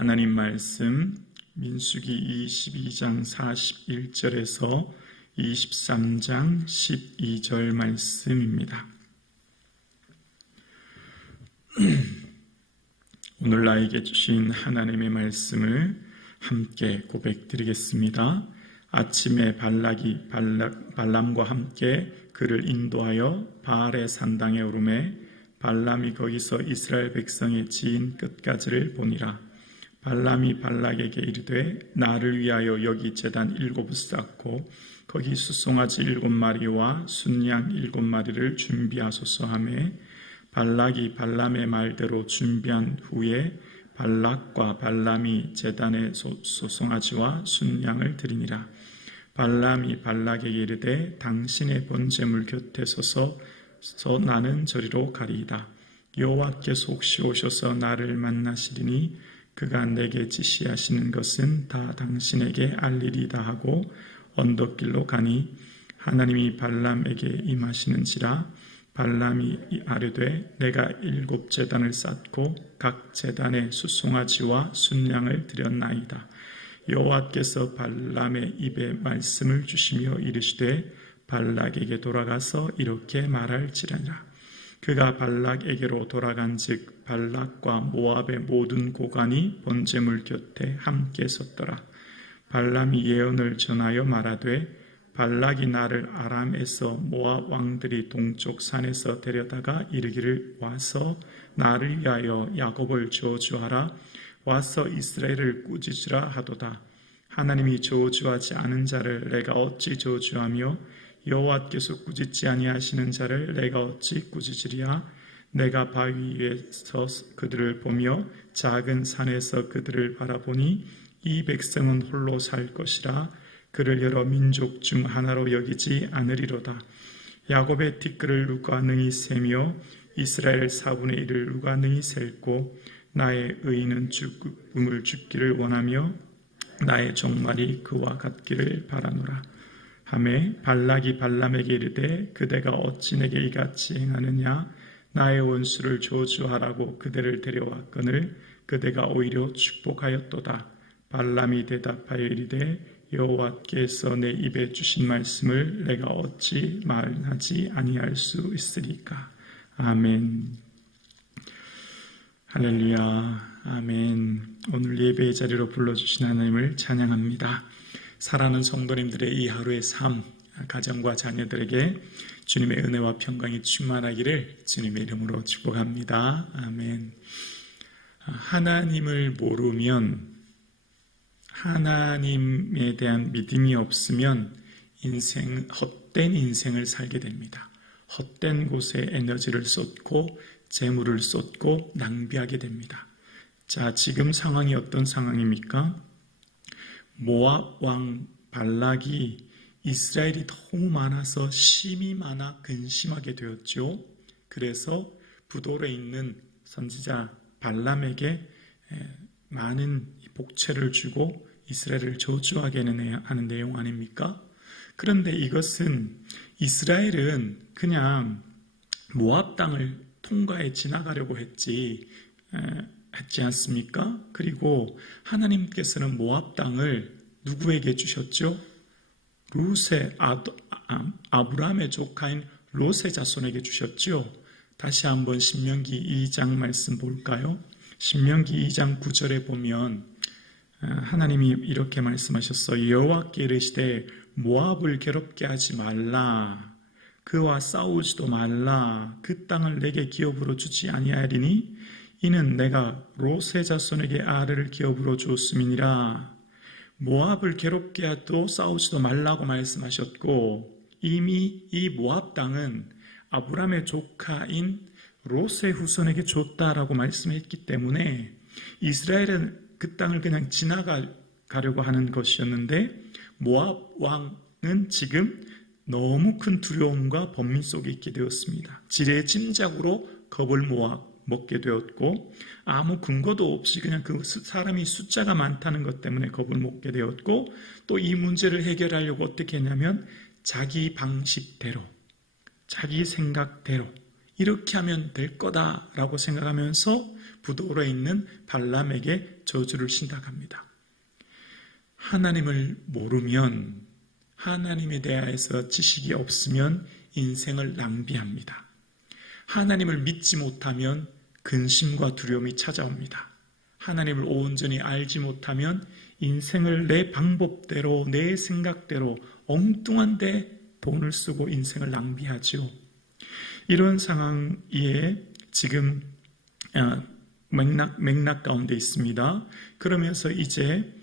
하나님 말씀 민수기 22장 41절에서 23장 12절 말씀입니다. 오늘 나에게 주신 하나님의 말씀을 함께 고백드리겠습니다. 아침에 발락이 발람과 함께 그를 인도하여 바알의 산당에 오르매 발람이 거기서 이스라엘 백성의 지인 끝까지를 보니라. 발람이 발락에게 이르되 나를 위하여 여기 제단 7을 쌓고 거기 수송아지 7마리와 순양 7마리를 준비하소서 하매 발락이 발람의 말대로 준비한 후에 발락과 발람이 제단에 수송아지와 순양을 드리니라. 발람이 발락에게 이르되 당신의 번제물 곁에 서서 나는 저리로 가리이다. 여호와께서 혹시 오셔서 나를 만나시리니 그가 내게 지시하시는 것은 다 당신에게 알리리다 하고 언덕길로 가니 하나님이 발람에게 임하시는지라. 발람이 아뢰되 내가 7제단을 쌓고 각 제단에 수송아지와 순양을 드렸나이다. 여호와께서 발람의 입에 말씀을 주시며 이르시되 발락에게 돌아가서 이렇게 말할지라니라. 그가 발락에게로 돌아간즉 발락과 모압의 모든 고관이 번제물 곁에 함께 섰더라. 발람이 예언을 전하여 말하되 발락이 나를 아람에서 모압 왕들이 동쪽 산에서 데려다가 이르기를 와서 나를 위하여 야곱을 저주하라. 와서 이스라엘을 꾸짖으라 하도다. 하나님이 저주하지 않은 자를 내가 어찌 저주하며 여호와께서 꾸짖지 아니하시는 자를 내가 어찌 꾸짖으리야. 내가 바위 위에서 그들을 보며 작은 산에서 그들을 바라보니 이 백성은 홀로 살 것이라. 그를 여러 민족 중 하나로 여기지 않으리로다. 야곱의 티끌을 누가 능히 세며 이스라엘 4분의 1을 누가 능히 셀고 나의 의인은 죽음을 죽기를 원하며 나의 종말이 그와 같기를 바라노라. 하매 발락이 발람에게 이르되 그대가 어찌 내게 이같이 행하느냐. 나의 원수를 저주하라고 그대를 데려왔거늘 그대가 오히려 축복하였도다. 발람이 대답하여 이르되 여호와께서 내 입에 주신 말씀을 내가 어찌 말하지 아니할 수 있으리까. 아멘. 할렐루야. 아멘. 오늘 예배의 자리로 불러주신 하나님을 찬양합니다. 사랑하는 성도님들의 이 하루의 삶, 가정과 자녀들에게 주님의 은혜와 평강이 충만하기를 주님의 이름으로 축복합니다. 아멘. 하나님을 모르면, 하나님에 대한 믿음이 없으면 헛된 인생을 살게 됩니다. 헛된 곳에 에너지를 쏟고 재물을 쏟고 낭비하게 됩니다. 자, 지금 상황이 어떤 상황입니까? 모압 왕 발락이 이스라엘이 너무 많아서 심이 많아 근심하게 되었죠. 그래서 부돌에 있는 선지자 발람에게 많은 복채를 주고 이스라엘을 저주하게 하는 내용 아닙니까? 그런데 이것은 이스라엘은 그냥 모압 땅을 통과해 지나가려고 했지 않습니까? 그리고 하나님께서는 모압 땅을 누구에게 주셨죠? 아브라함의 조카인 롯의 자손에게 주셨죠. 다시 한번 신명기 2장 말씀 볼까요? 신명기 2장 9절에 보면 하나님이 이렇게 말씀하셨어요. 여호와께 이르시되 모압을 괴롭게 하지 말라. 그와 싸우지도 말라. 그 땅을 내게 기업으로 주지 아니하리니 이는 내가 롯의 자손에게 아르를 기업으로 주었음이니라. 모압을 괴롭게 하도 싸우지도 말라고 말씀하셨고 이미 이 모압 땅은 아브라함의 조카인 롯의 후손에게 줬다라고 말씀했기 때문에 이스라엘은 그 땅을 그냥 지나가려고 하는 것이었는데 모압 왕은 지금 너무 큰 두려움과 번민 속에 있게 되었습니다. 지레짐작으로 겁을 먹게 되었고 아무 근거도 없이 그냥 그 사람이 숫자가 많다는 것 때문에 겁을 먹게 되었고 또 이 문제를 해결하려고 어떻게 했냐면 자기 방식대로 자기 생각대로 이렇게 하면 될 거다라고 생각하면서 부도로 있는 발람에게 저주를 신탁합니다. 하나님을 모르면, 하나님에 대해서 지식이 없으면 인생을 낭비합니다. 하나님을 믿지 못하면 근심과 두려움이 찾아옵니다. 하나님을 온전히 알지 못하면 인생을 내 방법대로, 내 생각대로 엉뚱한 데 돈을 쓰고 인생을 낭비하죠. 이런 상황에 지금 맥락 가운데 있습니다. 그러면서 이제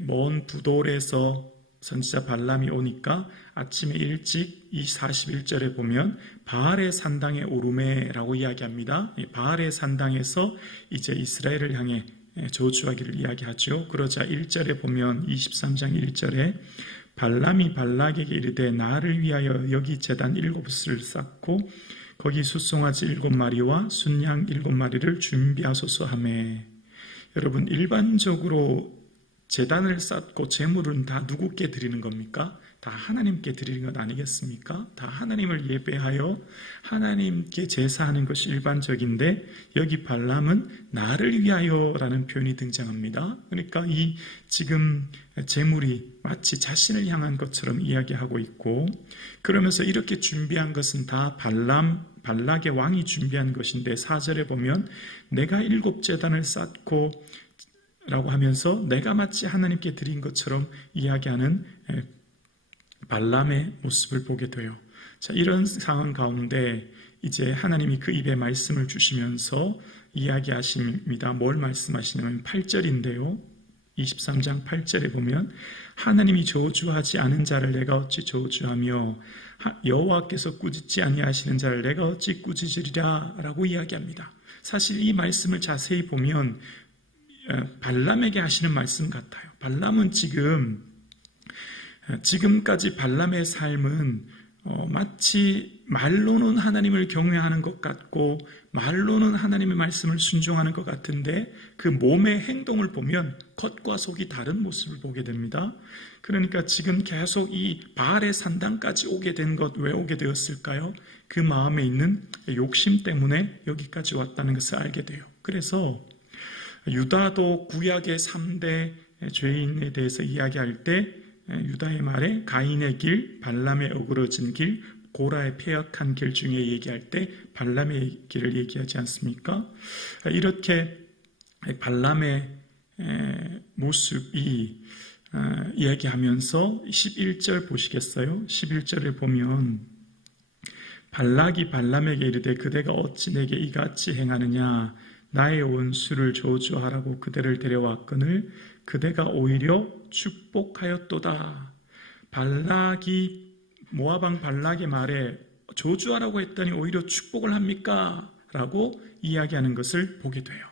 먼 부돌에서 선지자 발람이 오니까 아침에 일찍 이 41절에 보면 바알의 산당에 오르메라고 이야기합니다. 바알의 산당에서 이제 이스라엘을 향해 저주하기를 이야기하죠. 그러자 1절에 보면 23장 1절에 발람이 발락에게 이르되 나를 위하여 여기 제단 7곳을 쌓고 거기 숫송아지 7마리와 순양 7마리를 준비하소서 하매. 여러분, 일반적으로 제단을 쌓고 제물은 다 누구께 드리는 겁니까? 다 하나님께 드리는 것 아니겠습니까? 다 하나님을 예배하여 하나님께 제사하는 것이 일반적인데 여기 발람은 나를 위하여라는 표현이 등장합니다. 그러니까 이 지금 제물이 마치 자신을 향한 것처럼 이야기하고 있고, 그러면서 이렇게 준비한 것은 다 발락의 왕이 준비한 것인데 4절에 보면 내가 7제단을 쌓고 라고 하면서 내가 마치 하나님께 드린 것처럼 이야기하는 발람의 모습을 보게 돼요. 자, 이런 상황 가운데 이제 하나님이 그 입에 말씀을 주시면서 이야기하십니다. 뭘 말씀하시냐면 8절인데요. 23장 8절에 보면 하나님이 저주하지 않은 자를 내가 어찌 저주하며 여호와께서 꾸짖지 아니하시는 자를 내가 어찌 꾸짖으리라 라고 이야기합니다. 사실 이 말씀을 자세히 보면 발람에게 하시는 말씀 같아요. 발람은 지금까지 발람의 삶은 마치 말로는 하나님을 경외하는 것 같고 말로는 하나님의 말씀을 순종하는 것 같은데 그 몸의 행동을 보면 겉과 속이 다른 모습을 보게 됩니다. 그러니까 지금 계속 이 바알의 산당까지 오게 된 것, 왜 오게 되었을까요? 그 마음에 있는 욕심 때문에 여기까지 왔다는 것을 알게 돼요. 그래서 유다도 구약의 3대 죄인에 대해서 이야기할 때 유다의 말에 가인의 길, 발람의 어그러진 길, 고라의 패역한 길 중에 얘기할 때 발람의 길을 얘기하지 않습니까? 이렇게 발람의 모습이 이야기하면서 11절 보시겠어요? 11절에 보면 발락이 발람에게 이르되 그대가 어찌 내게 이같이 행하느냐 나의 원수를 저주하라고 그대를 데려왔거늘 그대가 오히려 축복하였도다. 발락이 모압왕 발락의 말에 저주하라고 했더니 오히려 축복을 합니까? 라고 이야기하는 것을 보게 돼요.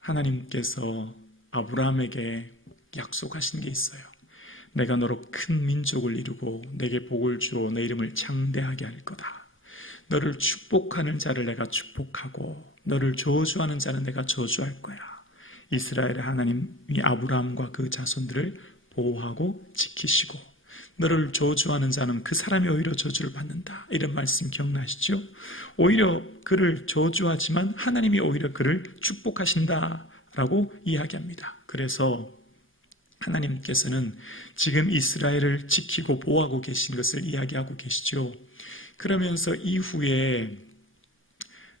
하나님께서 아브라함에게 약속하신 게 있어요. 내가 너로 큰 민족을 이루고 내게 복을 주어 내 이름을 창대하게 할 거다. 너를 축복하는 자를 내가 축복하고 너를 저주하는 자는 내가 저주할 거야. 이스라엘의 하나님이 아브라함과 그 자손들을 보호하고 지키시고 너를 저주하는 자는 그 사람이 오히려 저주를 받는다. 이런 말씀 기억나시죠? 오히려 그를 저주하지만 하나님이 오히려 그를 축복하신다라고 이야기합니다. 그래서 하나님께서는 지금 이스라엘을 지키고 보호하고 계신 것을 이야기하고 계시죠. 그러면서 이후에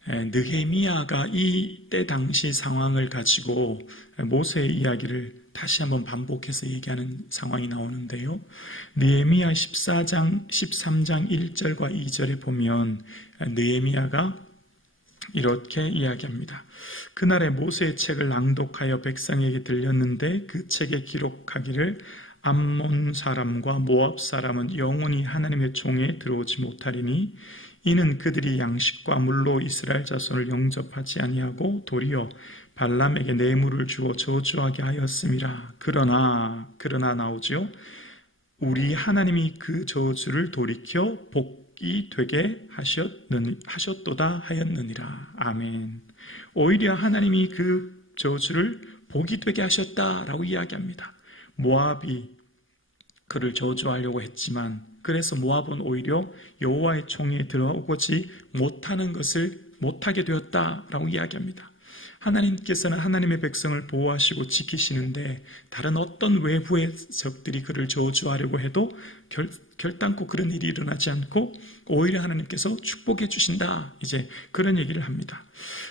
느헤미야가 이때 당시 상황을 가지고 모세의 이야기를 다시 한번 반복해서 얘기하는 상황이 나오는데요. 느헤미야 13장 1절과 2절에 보면 느헤미야가 이렇게 이야기합니다. 그날에 모세의 책을 낭독하여 백성에게 들렸는데 그 책에 기록하기를 암몬 사람과 모압 사람은 영원히 하나님의 종에 들어오지 못하리니 이는 그들이 양식과 물로 이스라엘 자손을 영접하지 아니하고 도리어 발람에게 뇌물을 주어 저주하게 하였음이라. 그러나 나오죠. 우리 하나님이 그 저주를 돌이켜 복이 되게 하셨도다 하였느니라. 아멘. 오히려 하나님이 그 저주를 복이 되게 하셨다라고 이야기합니다. 모압이 그를 저주하려고 했지만 그래서 모압은 오히려 여호와의 총에 들어오지 못하는 것을 못하게 되었다라고 이야기합니다. 하나님께서는 하나님의 백성을 보호하시고 지키시는데 다른 어떤 외부의 적들이 그를 저주하려고 해도 결단코 그런 일이 일어나지 않고 오히려 하나님께서 축복해 주신다. 이제 그런 얘기를 합니다.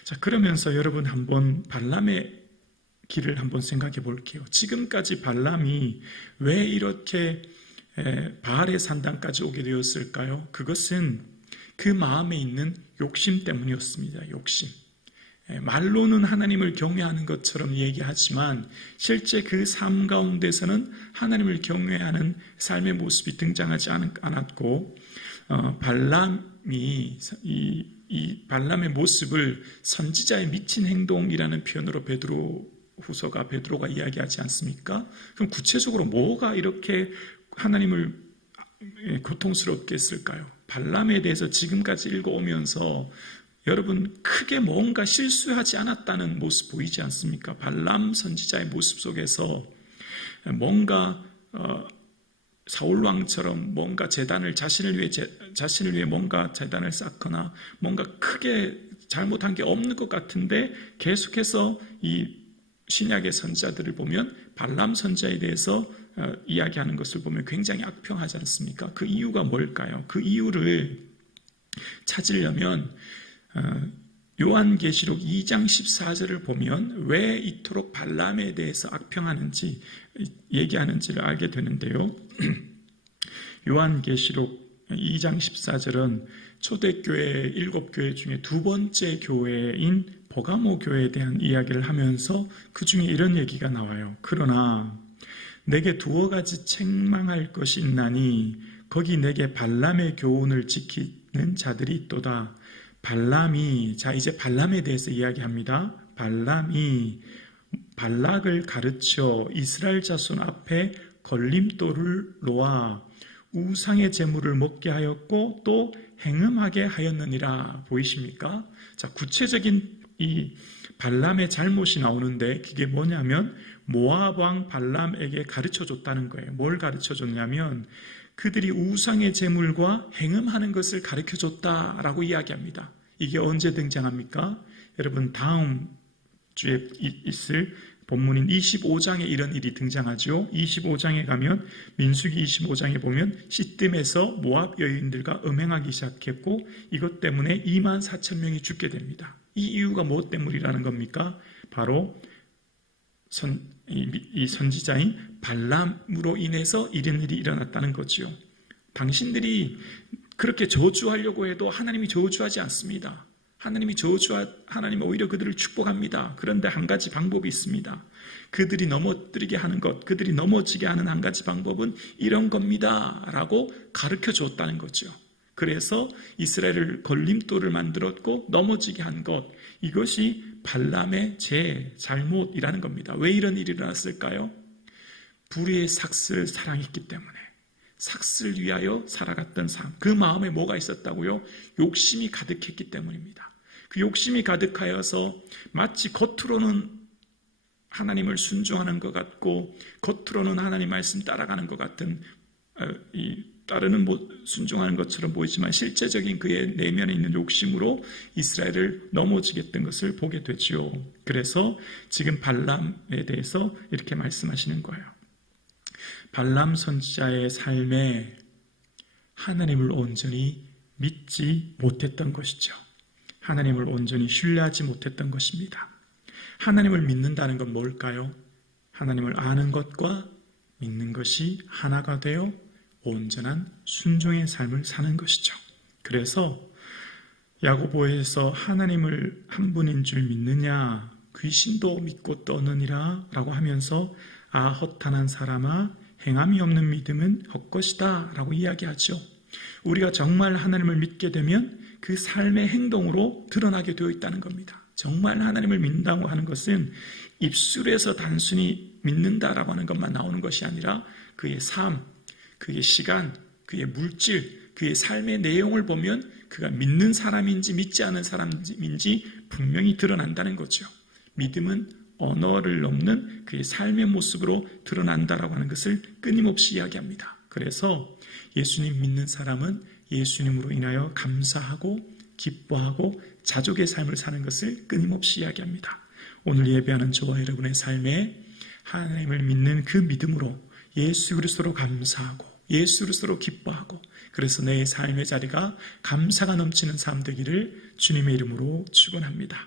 자, 그러면서 여러분 한번 발람의 길을 한번 생각해 볼게요. 지금까지 발람이 왜 이렇게 바알의 산당까지 오게 되었을까요? 그것은 그 마음에 있는 욕심 때문이었습니다. 욕심. 말로는 하나님을 경외하는 것처럼 얘기하지만 실제 그 삶 가운데서는 하나님을 경외하는 삶의 모습이 등장하지 않았고, 발람이 이 발람의 모습을 선지자의 미친 행동이라는 표현으로 베드로가 이야기하지 않습니까? 그럼 구체적으로 뭐가 이렇게 하나님을 고통스럽게 했을까요? 발람에 대해서 지금까지 읽어오면서 여러분 크게 뭔가 실수하지 않았다는 모습 보이지 않습니까? 발람 선지자의 모습 속에서 뭔가 사울왕처럼 뭔가 재단을 자신을 위해 뭔가 재단을 쌓거나 뭔가 크게 잘못한 게 없는 것 같은데 계속해서 이 신약의 선지자들을 보면 발람 선지자에 대해서 이야기하는 것을 보면 굉장히 악평하지 않습니까? 그 이유가 뭘까요? 그 이유를 찾으려면 요한계시록 2장 14절을 보면 왜 이토록 발람에 대해서 악평하는지 얘기하는지를 알게 되는데요. 요한계시록 2장 14절은 초대교회 7교회 중에 두 번째 교회인 버가모 교회에 대한 이야기를 하면서 그 중에 이런 얘기가 나와요. 그러나 내게 두어 가지 책망할 것이 있나니 거기 내게 발람의 교훈을 지키는 자들이 있도다. 발람이, 자 이제 발람에 대해서 이야기합니다. 발람이 발락을 가르쳐 이스라엘 자손 앞에 걸림돌을 놓아 우상의 제물을 먹게 하였고 또 행음하게 하였느니라. 보이십니까? 자, 구체적인 이 발람의 잘못이 나오는데 그게 뭐냐면 모압 왕 발람에게 가르쳐줬다는 거예요. 뭘 가르쳐줬냐면 그들이 우상의 제물과 행음하는 것을 가르쳐줬다라고 이야기합니다. 이게 언제 등장합니까? 여러분 다음 주에 있을 본문인 25장에 이런 일이 등장하죠. 25장에 가면 민수기 25장에 보면 시뜸에서 모압 여인들과 음행하기 시작했고 이것 때문에 24,000명이 죽게 됩니다. 이 이유가 무엇 때문이라는 겁니까? 바로 이 선지자인 발람으로 인해서 이런 일이 일어났다는 거죠. 당신들이 그렇게 저주하려고 해도 하나님이 저주하지 않습니다. 하나님은 오히려 그들을 축복합니다. 그런데 한 가지 방법이 있습니다. 그들이 넘어뜨리게 하는 것, 그들이 넘어지게 하는 한 가지 방법은 이런 겁니다. 라고 가르쳐 줬다는 거죠. 그래서 이스라엘을 걸림돌을 만들었고 넘어지게 한 것, 이것이 발람의 잘못이라는 겁니다. 왜 이런 일이 일어났을까요? 불의의 삭슬 사랑했기 때문에. 삭슬 위하여 살아갔던 삶, 그 마음에 뭐가 있었다고요? 욕심이 가득했기 때문입니다. 그 욕심이 가득하여서 마치 겉으로는 하나님을 순종하는 것 같고 겉으로는 하나님 말씀 따라가는 것 같은 순종하는 것처럼 보이지만 실제적인 그의 내면에 있는 욕심으로 이스라엘을 넘어지게 했던 것을 보게 되죠. 그래서 지금 발람에 대해서 이렇게 말씀하시는 거예요. 발람 선지자의 삶에 하나님을 온전히 믿지 못했던 것이죠. 하나님을 온전히 신뢰하지 못했던 것입니다. 하나님을 믿는다는 건 뭘까요? 하나님을 아는 것과 믿는 것이 하나가 되어 온전한 순종의 삶을 사는 것이죠. 그래서 야고보에서 하나님을 한 분인 줄 믿느냐? 귀신도 믿고 떠느니라 라고 하면서 아 허탄한 사람아 행함이 없는 믿음은 헛것이다 라고 이야기하죠. 우리가 정말 하나님을 믿게 되면 그 삶의 행동으로 드러나게 되어 있다는 겁니다. 정말 하나님을 믿는다고 하는 것은 입술에서 단순히 믿는다라고 하는 것만 나오는 것이 아니라 그의 삶, 그의 시간, 그의 물질, 그의 삶의 내용을 보면 그가 믿는 사람인지 믿지 않은 사람인지 분명히 드러난다는 거죠. 믿음은 언어를 넘는 그의 삶의 모습으로 드러난다라고 하는 것을 끊임없이 이야기합니다. 그래서 예수님 믿는 사람은 예수님으로 인하여 감사하고 기뻐하고 자족의 삶을 사는 것을 끊임없이 이야기합니다. 오늘 예배하는 저와 여러분의 삶에 하나님을 믿는 그 믿음으로 예수 그리스도로 감사하고 예수 그리스도로 기뻐하고 그래서 내 삶의 자리가 감사가 넘치는 삶 되기를 주님의 이름으로 축원합니다.